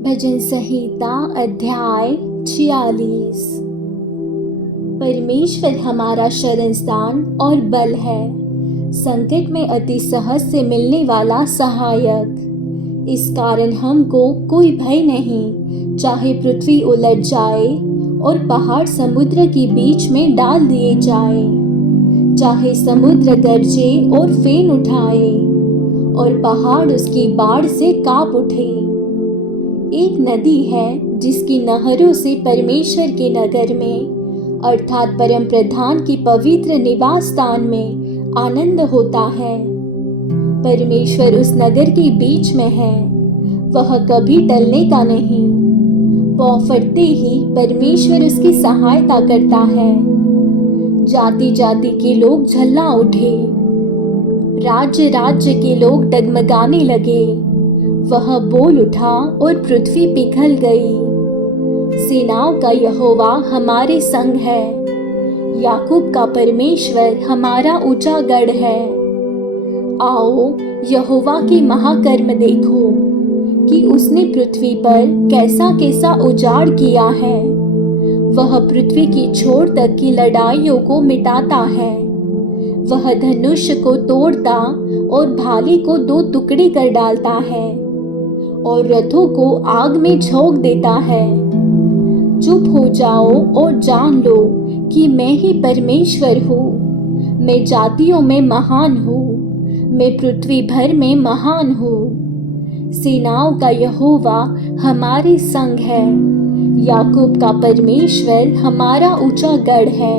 भजन संहिता अध्याय 46। परमेश्वर हमारा शरण स्थान और बल है, संकट में अति सहज से मिलने वाला सहायक। इस कारण हमको कोई भय नहीं, चाहे पृथ्वी उलट जाए और पहाड़ समुद्र के बीच में डाल दिए जाए, चाहे समुद्र गरजे और फेन उठाए और पहाड़ उसकी बाढ़ से कांप उठे। एक नदी है जिसकी नहरों से परमेश्वर के नगर में अर्थात परम प्रधान की पवित्र निवास स्थान में आनंद होता है। परमेश्वर उस नगर के बीच में है, वह कभी टलने का नहीं। पौ फटते ही परमेश्वर उसकी सहायता करता है। जाति जाति के लोग झल्ला उठे, राज्य राज्य के लोग डगमगाने लगे। वह बोल उठा और पृथ्वी पिघल गई। सेनाओं का यहोवा हमारे संग है, याकूब का परमेश्वर हमारा ऊंचा गढ़ है। आओ यहोवा की महाकर्म देखो कि उसने पृथ्वी पर कैसा कैसा उजाड़ किया है। वह पृथ्वी की छोर तक की लड़ाइयों को मिटाता है। वह धनुष को तोड़ता और भाले को दो टुकड़े कर डालता है और रथों को आग में झोंक देता है। चुप हो जाओ और जान लो कि मैं ही परमेश्वर हूँ। मैं जातियों में महान हूँ, मैं पृथ्वी भर में महान हूँ। सेनाओं का यहोवा हमारे संग है, याकूब का परमेश्वर हमारा ऊंचा गढ़ है।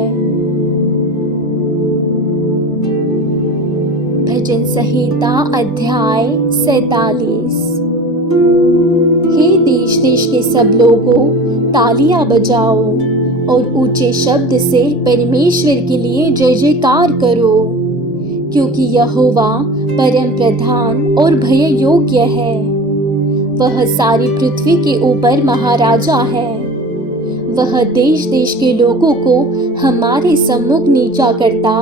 भजन संहिता अध्याय 47। हे देश देश के सब लोगों, तालियां बजाओ और ऊंचे शब्द से परमेश्वर के लिए जय जयकार करो, क्योंकि यहोवा परम प्रधान और भय योग्य है। वह सारी पृथ्वी के ऊपर महाराजा है। वह देश देश के लोगों को हमारे सम्मुख नीचा करता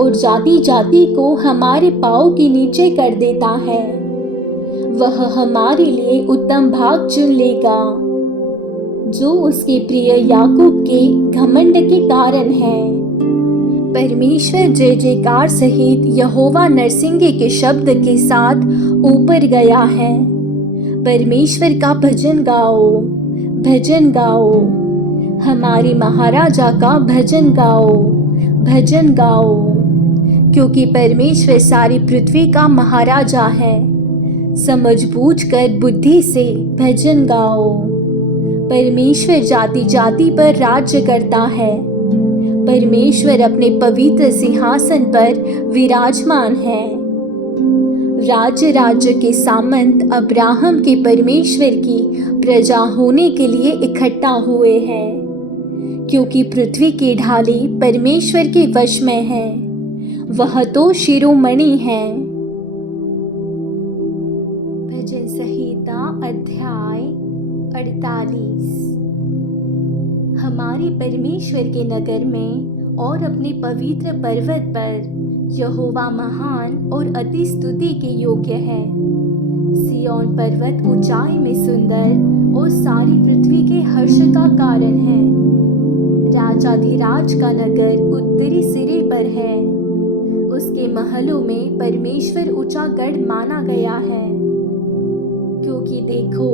और जाति जाति को हमारे पाँव के नीचे कर देता है। वह हमारे लिए उत्तम भाग चुन लेगा, जो उसके प्रिय याकूब के घमंड के कारण है। परमेश्वर जय जयकार सहित यहोवा नरसिंगे के शब्द के साथ ऊपर गया है। परमेश्वर का भजन गाओ, भजन गाओ। हमारे महाराजा का भजन गाओ, भजन गाओ, क्योंकि परमेश्वर सारी पृथ्वी का महाराजा है। समझ बूझ कर बुद्धि से भजन गाओ। परमेश्वर जाति जाति पर राज्य करता है। परमेश्वर अपने पवित्र सिंहासन पर विराजमान है। राज्य राज्य के सामंत अब्राहम के परमेश्वर की प्रजा होने के लिए इकट्ठा हुए हैं, क्योंकि पृथ्वी की ढाली परमेश्वर के वश में है। वह तो शिरोमणि है। भजन संहिता अध्याय 48। हमारे परमेश्वर के नगर में और अपने पवित्र पर्वत पर यहोवा महान और अति स्तुति के योग्य है। सिय्योन पर्वत ऊंचाई में सुंदर और सारी पृथ्वी के हर्ष का कारण है। राजाधिराज का नगर उत्तरी सिरे पर है। उसके महलों में परमेश्वर ऊंचा गढ़ माना गया है। क्योंकि देखो,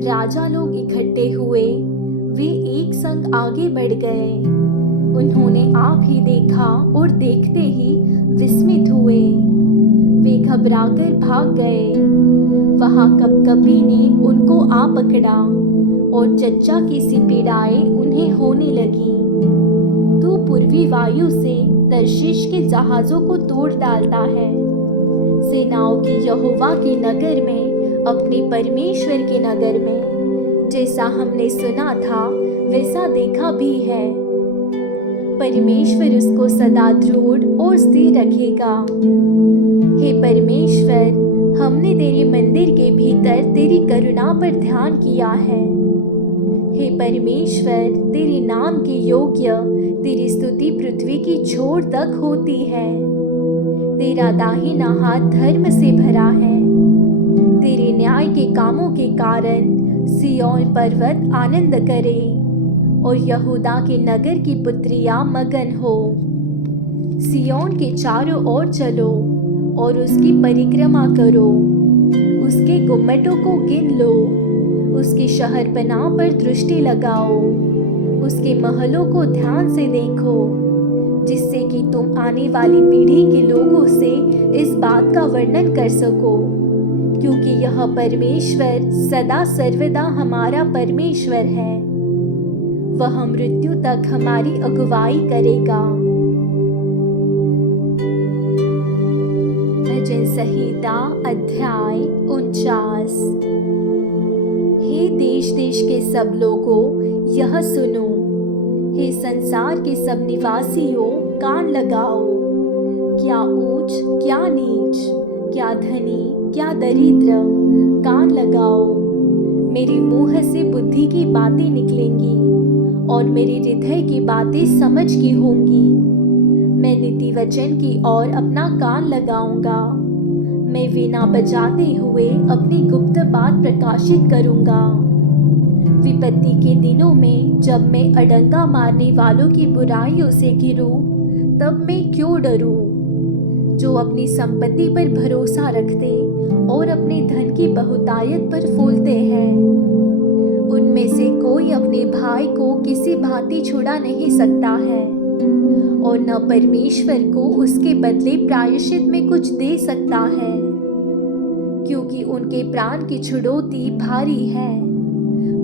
राजा लोग इकट्ठे हुए, वे एक संग आगे बढ़ गए। उन्होंने आप ही देखा और देखते ही विस्मित हुए। वे घबराकर भाग गए। वहां कपकपी ने उनको आ पकड़ा और चच्चा की सी पीड़ाएं उन्हें होने लगी। तू पूर्वी वायु से तर्शीश के जहाजों को तोड़ डालता है। सेनाओं के यहोवा के नगर में, अपने परमेश्वर के नगर में, जैसा हमने सुना था वैसा देखा भी है। परमेश्वर उसको सदा दृढ़ और स्थिर रखेगा। हे परमेश्वर, हमने तेरे मंदिर के भीतर तेरी करुणा पर ध्यान किया है। हे परमेश्वर, तेरे नाम के योग्य तेरी स्तुति पृथ्वी की छोर तक होती है। तेरा दाहिना हाथ धर्म से भरा है। तेरे न्याय के कामों के कारण सिय्योन पर्वत आनंद करे और यहूदा के नगर की पुत्रियां मगन हो। सिय्योन के चारों ओर चलो और उसकी परिक्रमा करो, उसके गुम्मटों को गिन लो, उसके शहरपनाह पर दृष्टि लगाओ, उसके महलों को ध्यान से देखो, जिससे कि तुम आने वाली पीढ़ी के लोगों से इस बात का वर्णन कर सको, क्योंकि यह परमेश्वर सदा सर्वदा हमारा परमेश्वर है। वह मृत्यु तक हमारी अगुवाई करेगा। भजन संहिता अध्याय 49। हे देश देश के सब लोगों, यह सुनो, हे संसार के सब निवासियों, कान लगाओ। क्या ऊंच क्या नीच, क्या धनी क्या दरिद्र, कान लगाओ। मेरे मुंह से बुद्धि की बातें निकलेंगी और मेरे हृदय की बातें समझ की होंगी। मैं नीति वचन की ओर अपना कान लगाऊंगा। मैं वीणा बजाते हुए अपनी गुप्त बात प्रकाशित करूंगा। विपत्ति के दिनों में जब मैं अडंगा मारने वालों की बुराइयों से घिरूं, तब मैं क्यों डरूं? जो अपनी संपत्ति पर भरोसा रखते और अपने धन की बहुतायत पर फूलते हैं, उनमें से कोई अपने भाई को किसी भांति छुड़ा नहीं सकता है और न परमेश्वर को उसके बदले प्रायश्चित में कुछ दे सकता है, क्योंकि उनके प्राण की छुड़ौती भारी है।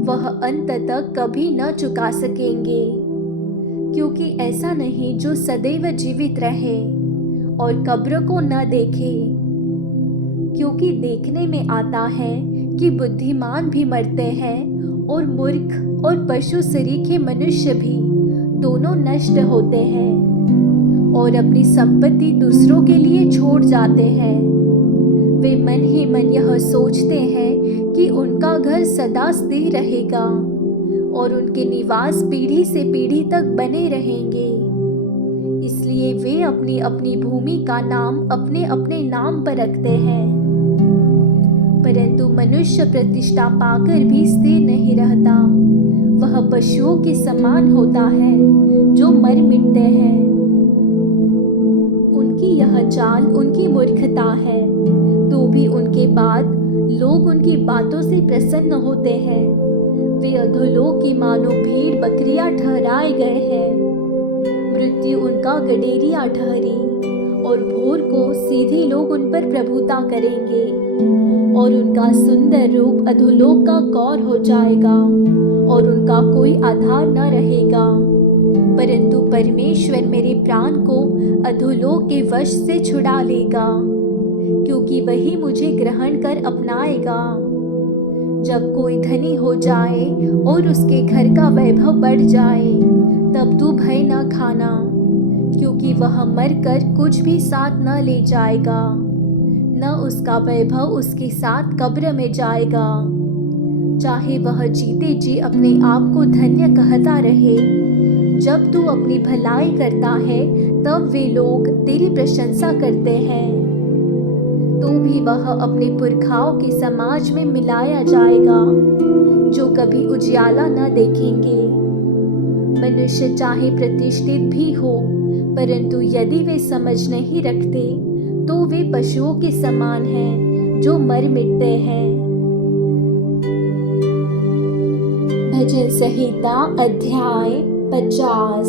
वह अंत तक कभी न चुका सकेंगे, क्योंकि ऐसा नहीं जो सदैव जीवित रहे और कब्र को न देखे। क्योंकि देखने में आता है कि बुद्धिमान भी मरते हैं और मूर्ख और पशु सरीखे मनुष्य भी दोनों नष्ट होते हैं और अपनी संपत्ति दूसरों के लिए छोड़ जाते हैं। वे मन ही मन यह सोचते हैं कि उनका घर सदा स्थिर रहेगा और उनके निवास पीढ़ी से पीढ़ी तक बने रहेंगे। इसलिए वे अपनी अपनी भूमि का नाम अपने अपने नाम पर रखते हैं। परंतु मनुष्य प्रतिष्ठा पाकर भी स्थिर नहीं रहता। वह पशुओं के समान होता है जो मर मिटते हैं। उनकी यह चाल उनकी मूर्खता है, तो भी उनके बाद लोग उनकी बातों से प्रसन्न होते हैं। वे अधोलोक की मानो भेड़ बकरियां ठहराए गए हैं। मृत्यु उनका गडेरिया ठहरी और भोर को सीधे लोग उन पर प्रभुता करेंगे और उनका सुंदर रूप अधोलोक का कौर हो जाएगा और उनका कोई आधार न रहेगा। परंतु परमेश्वर मेरे प्राण को अधोलोक के वश से छुड़ा लेगा, क्योंकि वही मुझे ग्रहण कर अपनाएगा। जब कोई धनी हो जाए और उसके घर का वैभव बढ़ जाए, तब तू भय न खाना, क्योंकि वह मरकर कुछ भी साथ न ले जाएगा, न उसका वैभव उसके साथ कब्र में जाएगा। चाहे वह जीते जी अपने आप को धन्य कहता रहे, जब तू अपनी भलाई करता है तब वे लोग तेरी प्रशंसा करते हैं, तो भी वह अपने पुरखाओं के समाज में मिलाया जाएगा, जो कभी उजियाला न देखेंगे। मनुष्य चाहे प्रतिष्ठित भी हो, परंतु यदि वे समझ नहीं रखते, तो वे पशुओं के समान हैं जो मर मिटते हैं। भजन संहिता अध्याय 50।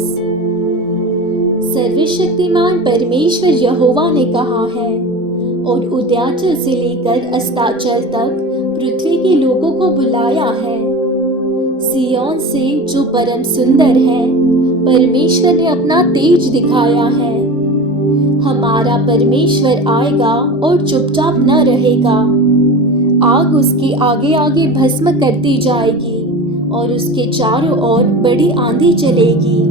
सर्वशक्तिमान परमेश्वर यहोवा ने कहा है, और उदयाचल से लेकर अस्ताचल तक पृथ्वी के लोगों को बुलाया है। सिय्योन से जो परम सुंदर है, परमेश्वर ने अपना तेज दिखाया है। हमारा परमेश्वर आएगा और चुपचाप न रहेगा। आग उसके आगे आगे भस्म करती जाएगी और उसके चारों ओर बड़ी आंधी चलेगी।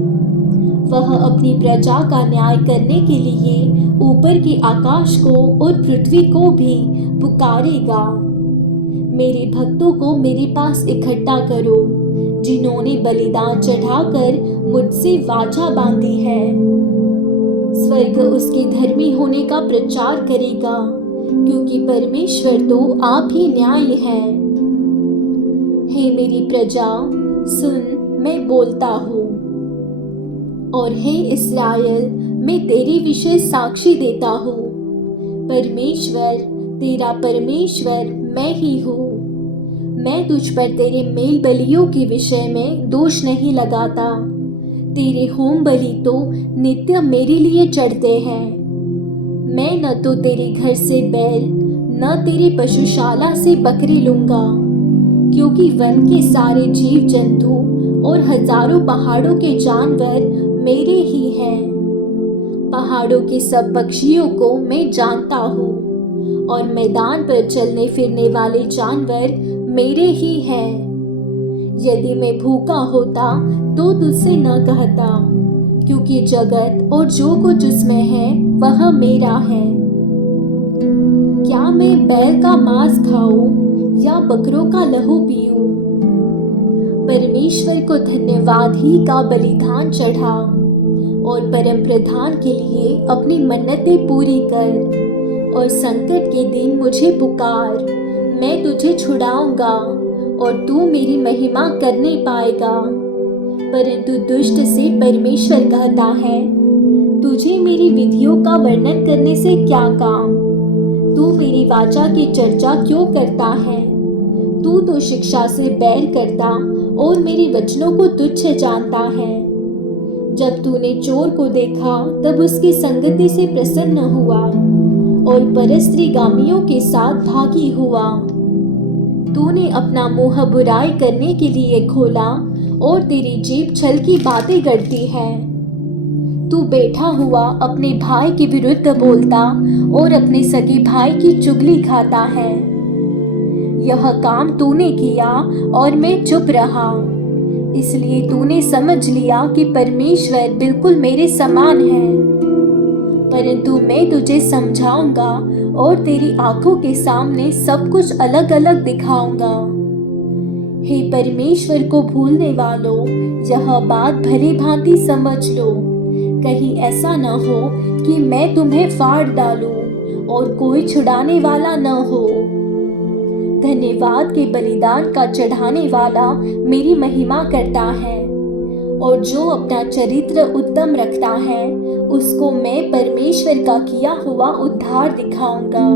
वह अपनी प्रजा का न्याय करने के लिए ऊपर के आकाश को और पृथ्वी को भी पुकारेगा। मेरे भक्तों को मेरे पास इकट्ठा करो, जिन्होंने बलिदान चढ़ाकर मुझसे वाचा बांधी है। स्वर्ग उसके धर्मी होने का प्रचार करेगा, क्योंकि परमेश्वर तो आप ही न्याय है। हे हे मेरी प्रजा, सुन, मैं बोलता हूँ। और हे इस्राएल, मैं तेरे विषय साक्षी देता हूँ। परमेश्वर, तेरा परमेश्वर मैं ही हूँ। मैं तुझ पर तेरे मेल बलियों के विषय में दोष नहीं लगाता। तेरे होम बलि तो नित्य मेरे लिए चढ़ते हैं। मैं न तो तेरे घर से बैल, न तेरे पशुशाला से बकरी लूंगा, क्योंकि वन के सारे जीव जंतु और हजारों पहाड़ों के जानवर मेरे ही हैं। पहाड़ों के सब पक्षियों को मैं जानता हूँ, और मैदान पर चलने फिरने वाले जानवर मेरे ही हैं। यदि मैं भूखा होता तो तुझसे न कहता, क्योंकि जगत और जो कुछ उसमें है वह मेरा है। क्या मैं बैल का मांस खाऊं या बकरों का लहू पीऊं? परमेश्वर को धन्यवाद ही का बलिदान चढ़ा, और परम प्रधान के लिए अपनी मन्नतें पूरी कर। और संकट के दिन मुझे पुकार, मैं तुझे छुड़ाऊंगा और तू मेरी महिमा करने पाएगा। परंतु दुष्ट से परमेश्वर कहता है, तुझे मेरी विधियों का वर्णन करने से क्या काम? तू मेरी वाचा की चर्चा क्यों करता है? तू तो शिक्षा से बैर करता और मेरे वचनों को तुच्छ जानता है। जब तूने चोर को देखा तब उसकी संगति से प्रसन्न हुआ, और परस्त्रीगामियों के साथ भागी हुआ। तूने अपना मुंह बुराई करने के लिए खोला, और तेरी जीभ छल की बातें करती है। तू बैठा हुआ अपने भाई के विरुद्ध बोलता और अपने सगे भाई की चुगली खाता है। यह काम तूने किया और मैं चुप रहा, इसलिए तूने समझ लिया कि परमेश्वर बिल्कुल मेरे समान है। परंतु मैं तुझे समझाऊंगा और तेरी आंखों के सामने सब कुछ अलग अलग दिखाऊंगा। हे परमेश्वर को भूलने वालों, यह बात भली भांति समझ लो। कहीं ऐसा न हो कि मैं तुम्हें फाड़ डालूं और कोई छुड़ाने वाला न हो। धन्यवाद के बलिदान का चढ़ाने वाला मेरी महिमा करता है, और जो अपना चरित्र उत्तम रखता है उसको मैं परमेश्वर का किया हुआ उद्धार दिखाऊंगा।